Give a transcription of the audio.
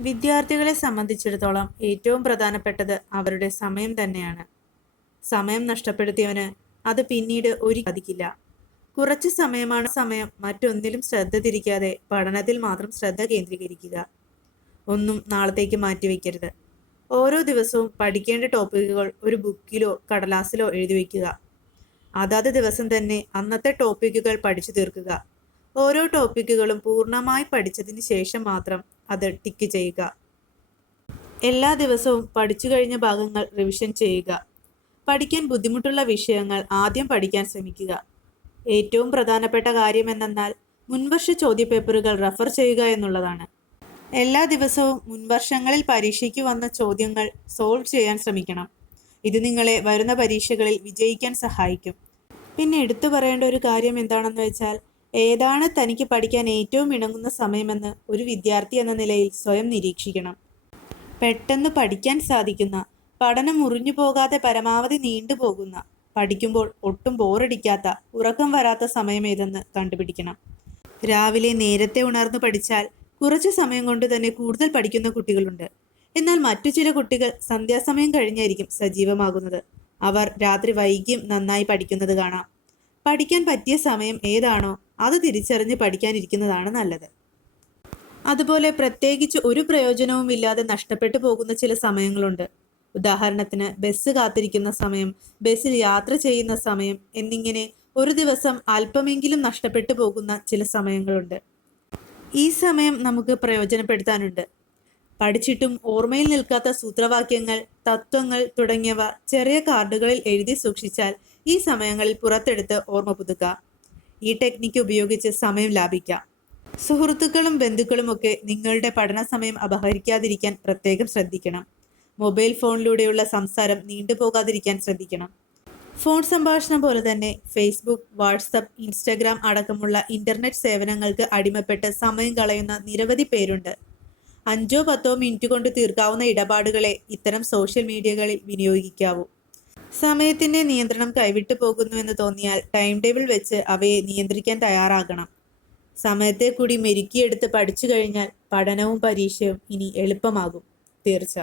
വിദ്യാർത്ഥികളെ സംബന്ധിച്ചിടത്തോളം ഏറ്റവും പ്രധാനപ്പെട്ടത് അവരുടെ സമയം തന്നെയാണ്. സമയം നഷ്ടപ്പെടുത്തിയവന് അത് പിന്നീട് ഒരു സാധിക്കില്ല കുറച്ച് സമയമാണ് സമയം മറ്റൊന്നിലും ശ്രദ്ധ തിരിക്കാതെ പഠനത്തിൽ മാത്രം ശ്രദ്ധ കേന്ദ്രീകരിക്കുക. ഒന്നും നാളത്തേക്ക് മാറ്റിവെക്കരുത്. ഓരോ ദിവസവും പഠിക്കേണ്ട ടോപ്പിക്കുകൾ ഒരു ബുക്കിലോ കടലാസിലോ എഴുതി വയ്ക്കുക അതാത് ദിവസം തന്നെ അന്നത്തെ ടോപ്പിക്കുകൾ പഠിച്ചു തീർക്കുക. ഓരോ ടോപ്പിക്കുകളും പൂർണമായി പഠിച്ചതിന് ശേഷം മാത്രം അത് ടിക്ക് ചെയ്യുക. എല്ലാ ദിവസവും പഠിച്ചു കഴിഞ്ഞ ഭാഗങ്ങൾ റിവിഷൻ ചെയ്യുക. പഠിക്കാൻ ബുദ്ധിമുട്ടുള്ള വിഷയങ്ങൾ ആദ്യം പഠിക്കാൻ ശ്രമിക്കുക. ഏറ്റവും പ്രധാനപ്പെട്ട കാര്യം എന്തെന്നാൽ മുൻവർഷ ചോദ്യപേപ്പറുകൾ റഫർ ചെയ്യുക എന്നുള്ളതാണ്. എല്ലാ ദിവസവും മുൻവർഷങ്ങളിൽ പരീക്ഷയ്ക്ക് വന്ന ചോദ്യങ്ങൾ സോൾവ് ചെയ്യാൻ ശ്രമിക്കണം. ഇത് നിങ്ങളെ വരുന്ന പരീക്ഷകളിൽ വിജയിക്കാൻ സഹായിക്കും. പിന്നെ എടുത്തു പറയേണ്ട ഒരു കാര്യം എന്താണെന്ന് വെച്ചാൽ ഏതാണ് തനിക്ക് പഠിക്കാൻ ഏറ്റവും ഇണങ്ങുന്ന സമയമെന്ന് ഒരു വിദ്യാർത്ഥി എന്ന നിലയിൽ സ്വയം നിരീക്ഷിക്കണം. പെട്ടെന്ന് പഠിക്കാൻ സാധിക്കുന്ന പഠനം മുറിഞ്ഞു പോകാതെ പരമാവധി നീണ്ടുപോകുന്ന പഠിക്കുമ്പോൾ ഒട്ടും ബോറടിക്കാത്ത ഉറക്കം വരാത്ത സമയം ഏതെന്ന് കണ്ടുപിടിക്കണം. രാവിലെ നേരത്തെ ഉണർന്നു പഠിച്ചാൽ കുറച്ച് സമയം കൊണ്ട് തന്നെ കൂടുതൽ പഠിക്കുന്ന കുട്ടികളുണ്ട്. എന്നാൽ മറ്റു ചില കുട്ടികൾ സന്ധ്യാസമയം കഴിഞ്ഞായിരിക്കും സജീവമാകുന്നത്. അവർ രാത്രി വൈകിയും നന്നായി പഠിക്കുന്നത് കാണാം. പഠിക്കാൻ പറ്റിയ സമയം ഏതാണോ അത് തിരിച്ചറിഞ്ഞ് പഠിക്കാനിരിക്കുന്നതാണ് നല്ലത്. അതുപോലെ പ്രത്യേകിച്ച് ഒരു പ്രയോജനവും ഇല്ലാതെ നഷ്ടപ്പെട്ടു പോകുന്ന ചില സമയങ്ങളുണ്ട്. ഉദാഹരണത്തിന് ബസ് കാത്തിരിക്കുന്ന സമയം ബസ്സിൽ യാത്ര ചെയ്യുന്ന സമയം എന്നിങ്ങനെ ഒരു ദിവസം അല്പമെങ്കിലും നഷ്ടപ്പെട്ടു പോകുന്ന ചില സമയങ്ങളുണ്ട്. ഈ സമയം നമുക്ക് പ്രയോജനപ്പെടുത്താനുണ്ട്. പഠിച്ചിട്ടും ഓർമ്മയിൽ നിൽക്കാത്ത സൂത്രവാക്യങ്ങൾ തത്വങ്ങൾ തുടങ്ങിയവ ചെറിയ കാർഡുകളിൽ എഴുതി സൂക്ഷിച്ചാൽ ഈ സമയങ്ങളിൽ പുറത്തെടുത്ത് ഓർമ്മ പുതുക്കാം. ഈ ടെക്നിക്ക് ഉപയോഗിച്ച് സമയം ലാഭിക്കാം. സുഹൃത്തുക്കളും ബന്ധുക്കളും ഒക്കെ നിങ്ങളുടെ പഠന സമയം അപഹരിക്കാതിരിക്കാൻ പ്രത്യേകം ശ്രദ്ധിക്കണം. മൊബൈൽ ഫോണിലൂടെയുള്ള സംസാരം നീണ്ടുപോകാതിരിക്കാൻ ശ്രദ്ധിക്കണം. ഫോൺ സംഭാഷണം പോലെ തന്നെ ഫേസ്ബുക്ക് വാട്സപ്പ് ഇൻസ്റ്റാഗ്രാം അടക്കമുള്ള ഇന്റർനെറ്റ് സേവനങ്ങൾക്ക് അടിമപ്പെട്ട് സമയം കളയുന്ന നിരവധി പേരുണ്ട്. അഞ്ചോ പത്തോ മിനിറ്റ് കൊണ്ട് തീർക്കാവുന്ന ഇടപാടുകളെ ഇത്തരം സോഷ്യൽ മീഡിയകളിൽ വിനിയോഗിക്കാവൂ. സമയത്തിന്റെ നിയന്ത്രണം കൈവിട്ടു പോകുന്നുവെന്ന് തോന്നിയാൽ ടൈം ടേബിൾ വെച്ച് അവയെ നിയന്ത്രിക്കാൻ തയ്യാറാകണം. സമയത്തെ കൂടി മെരുക്കിയെടുത്ത് പഠിച്ചു കഴിഞ്ഞാൽ പഠനവും പരീക്ഷയും ഇനി എളുപ്പമാകും. തീർച്ച